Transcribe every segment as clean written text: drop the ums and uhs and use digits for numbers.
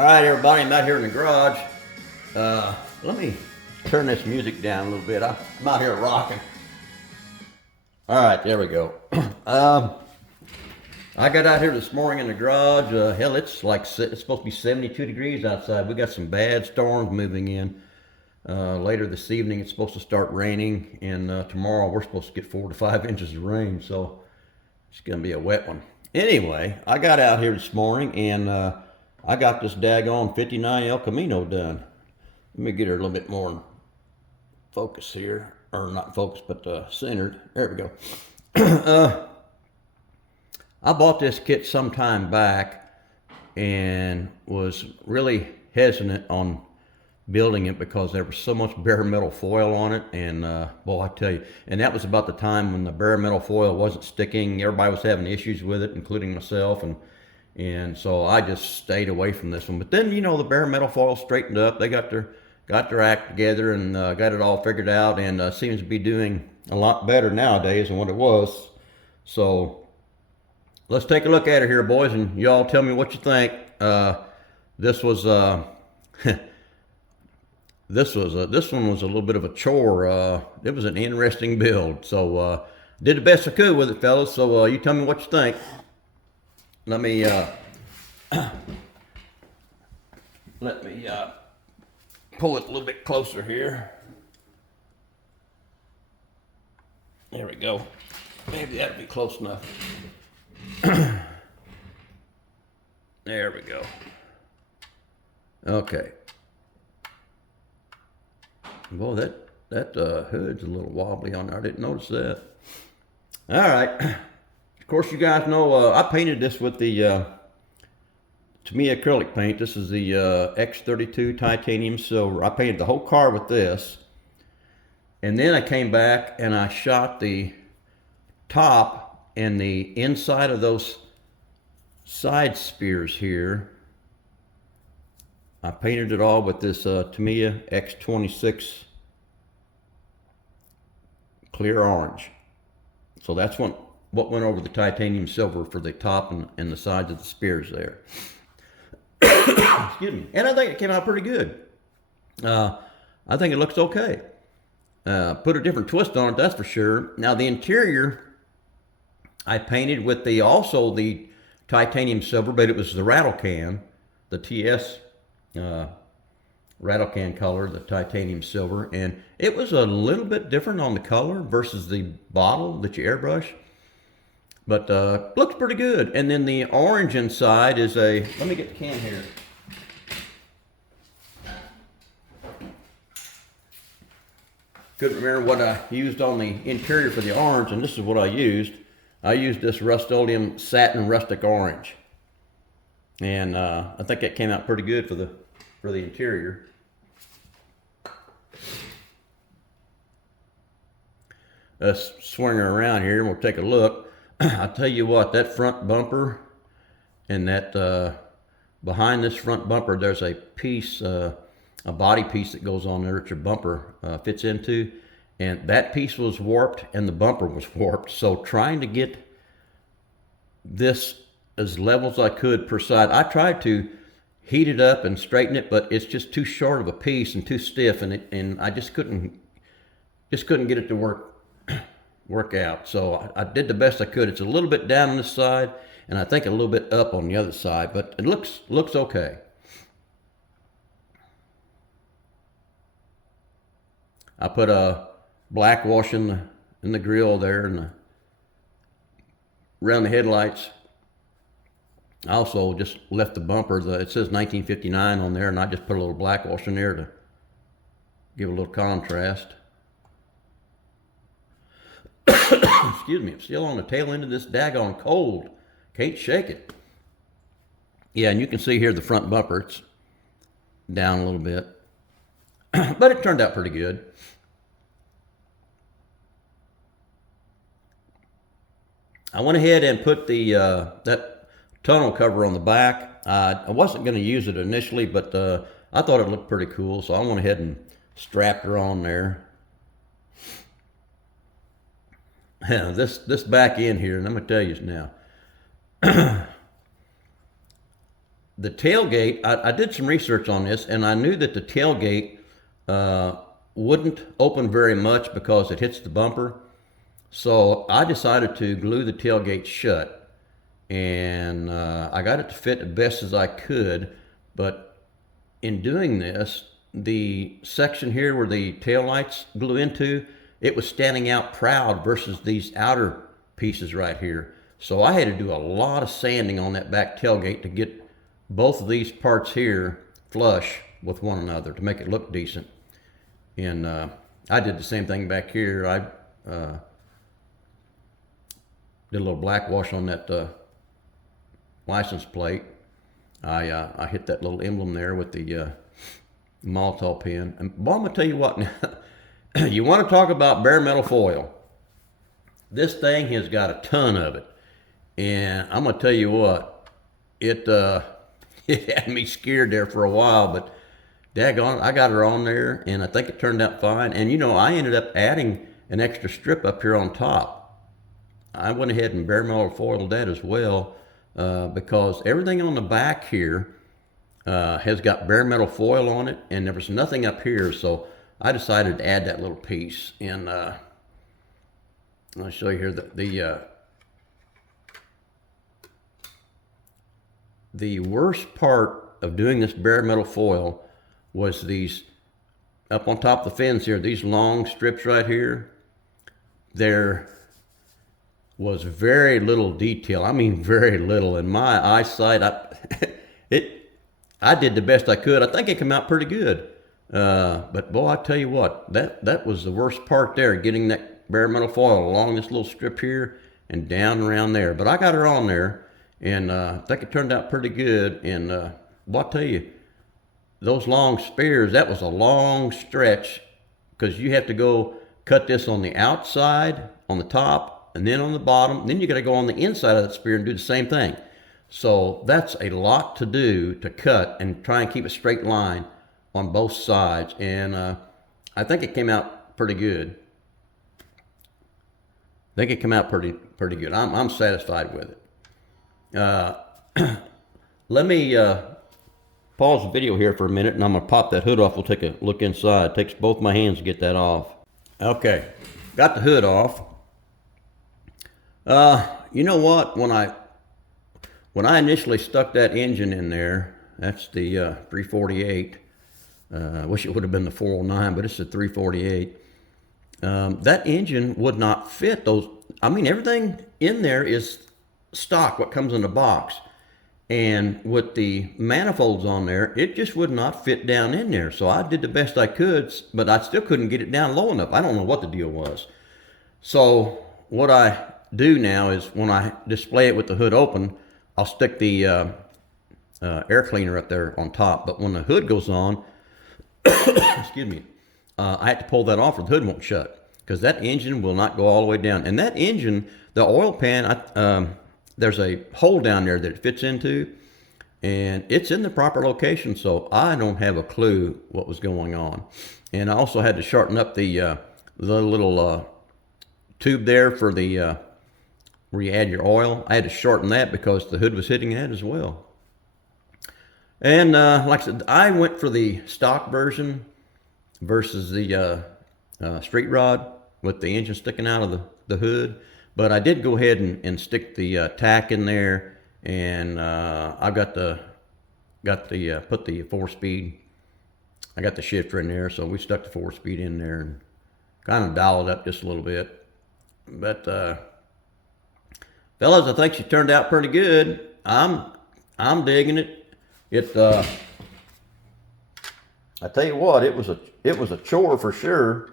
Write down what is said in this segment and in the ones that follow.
All right, everybody, I'm out here in the garage. Let me turn this music down a little bit. I'm out here rocking. All right, there we go. I got out here this morning in the garage. Hell, it's supposed to be 72 degrees outside. We got some bad storms moving in. Later this evening, it's supposed to start raining, and tomorrow we're supposed to get 4 to 5 inches of rain, so it's gonna be a wet one. Anyway, I got out here this morning and I got this daggone 59 El Camino done. Let me get her a little bit more in focus here, or not focus, but centered. There we go. I bought this kit some time back and was really hesitant on building it because there was so much bare metal foil on it, and boy, I tell you, and that was about the time when the bare metal foil wasn't sticking. Everybody was having issues with it, including myself, and so I just stayed away from this one. But then, you know, the bare metal foil straightened up. They got their act together and got it all figured out, and seems to be doing a lot better nowadays than what it was. So let's take a look at it here, boys, and y'all tell me what you think. This was this one was a little bit of a chore. It was an interesting build, so did the best I could with it, fellas. So you tell me what you think. Let me pull it a little bit closer here. There we go. Maybe that'll be close enough. There we go. Okay. Well, that hood's a little wobbly on there. I didn't notice that. All right. Of course, you guys know I painted this with the Tamiya acrylic paint. This is the X32 titanium silver. I painted the whole car with this. And then I came back and I shot the top and the inside of those side spears here. I painted it all with this Tamiya X26 clear orange. So that's what went over the titanium silver for the top and the sides of the spears there. Excuse me. And I think it came out pretty good. I think it looks okay. Put a different twist on it, that's for sure. Now the interior I painted with also the titanium silver, but it was the rattle can, the TS rattle can color, the titanium silver, and it was a little bit different on the color versus the bottle that you airbrush, but looks pretty good. And then the orange inside is let me get the can here. Couldn't remember what I used on the interior for the orange, and this is what I used. I used this Rust-Oleum satin rustic orange, and I think that came out pretty good for the interior. Let's swing her around here and we'll take a look. I'll tell you what, that front bumper and that behind this front bumper, there's a piece, a body piece that goes on there that your bumper fits into, and that piece was warped and the bumper was warped. So trying to get this as level as I could per side, I tried to heat it up and straighten it, but it's just too short of a piece and too stiff, and I just couldn't get it to work out. So I did the best I could. It's a little bit down on this side, and I think a little bit up on the other side, but it looks okay. I put a black wash in the grill there and around the headlights. I also just left the bumper, it says 1959 on there, and I just put a little black wash in there to give a little contrast. Excuse me, I'm still on the tail end of this daggone cold. Can't shake it. Yeah, and you can see here the front bumper, it's down a little bit. But it turned out pretty good. I went ahead and put the that tonneau cover on the back. I wasn't going to use it initially, but I thought it looked pretty cool, so I went ahead and strapped her on there. This back end here, and I'm going to tell you now, the tailgate, I did some research on this, and I knew that the tailgate wouldn't open very much because it hits the bumper. So I decided to glue the tailgate shut, and I got it to fit as best as I could. But in doing this, the section here where the tail lights glue into, it was standing out proud versus these outer pieces right here. So I had to do a lot of sanding on that back tailgate to get both of these parts here flush with one another to make it look decent. And I did the same thing back here. I did a little black wash on that license plate. I hit that little emblem there with the Molotov pen. And boy, I'm gonna tell you what now. You want to talk about bare metal foil? This thing has got a ton of it, and I'm gonna tell you what, it it had me scared there for a while, but daggone, I got her on there, and I think it turned out fine. And you know, I ended up adding an extra strip up here on top. I went ahead and bare metal foiled that as well, because everything on the back here has got bare metal foil on it, and there was nothing up here, so I decided to add that little piece. And I'll show you here the worst part of doing this bare metal foil was these up on top of the fins here, these long strips right here. There was very little detail. I mean, very little. In my eyesight, I did the best I could. I think it came out pretty good. But boy, I tell you what, that was the worst part there, getting that bare metal foil along this little strip here and down around there. But I got her on there, and I think it turned out pretty good. And boy, I tell you, those long spears, that was a long stretch, because you have to go cut this on the outside, on the top, and then on the bottom. Then you got to go on the inside of that spear and do the same thing. So that's a lot to do, to cut and try and keep a straight line on both sides. And I think it came out pretty good. I think it came out pretty good. I'm satisfied with it. Let me pause the video here for a minute, and I'm gonna pop that hood off. We'll take a look inside. It takes both my hands to get that off. Okay, got the hood off. You know what? When I initially stuck that engine in there, that's the 348. I wish it would have been the 409, but it's the 348. That engine would not fit those. I mean, everything in there is stock, what comes in the box. And with the manifolds on there, it just would not fit down in there. So I did the best I could, but I still couldn't get it down low enough. I don't know what the deal was. So what I do now is, when I display it with the hood open, I'll stick the air cleaner up there on top. But when the hood goes on, excuse me, I have to pull that off or the hood won't shut, because that engine will not go all the way down. And that engine, the oil pan, there's a hole down there that it fits into, and it's in the proper location, so I don't have a clue what was going on. And I also had to shorten up the little tube there for the where you add your oil. I had to shorten that because the hood was hitting that as well. And like I said, I went for the stock version versus the street rod with the engine sticking out of the hood. But I did go ahead and stick the tack in there, and I put the 4-speed. I got the shifter in there, so we stuck the 4-speed in there and kind of dialed it up just a little bit. But fellas, I think she turned out pretty good. I'm digging it. I tell you what, it was a chore for sure.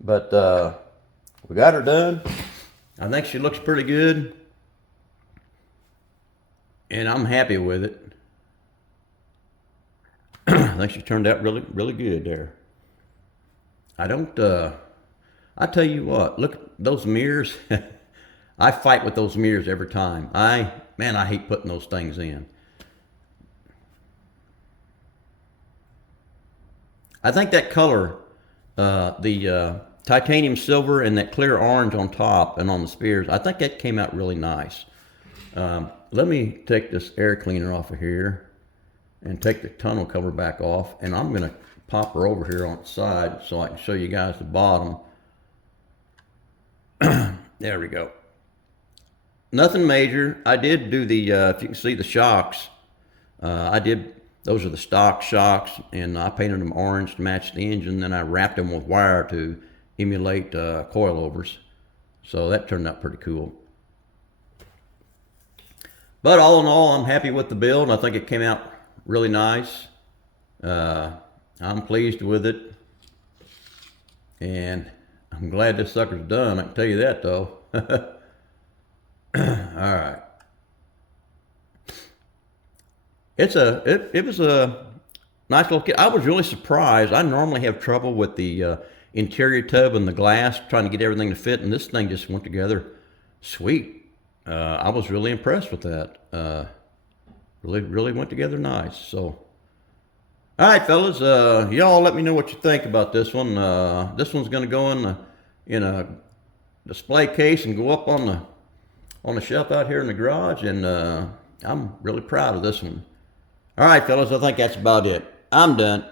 But we got her done. I think she looks pretty good, and I'm happy with it. I think she turned out really, really good there. I tell you what, look at those mirrors. I fight with those mirrors every time. Man, I hate putting those things in. I think that color, the titanium silver and that clear orange on top and on the spears, I think that came out really nice. Let me take this air cleaner off of here and take the tunnel cover back off, and I'm going to pop her over here on the side so I can show you guys the bottom. There we go. Nothing major. I did do the, if you can see the shocks, those are the stock shocks, and I painted them orange to match the engine. Then I wrapped them with wire to emulate coilovers. So that turned out pretty cool. But all in all, I'm happy with the build. I think it came out really nice. I'm pleased with it. And I'm glad this sucker's done. I can tell you that, though. All right. It was a nice little kit. I was really surprised. I normally have trouble with the interior tub and the glass, trying to get everything to fit, and this thing just went together sweet. I was really impressed with that. Really went together nice. So, all right, fellas, y'all let me know what you think about this one. This one's going to go in a display case and go up on the shelf out here in the garage, and I'm really proud of this one. All right, fellas, I think that's about it. I'm done.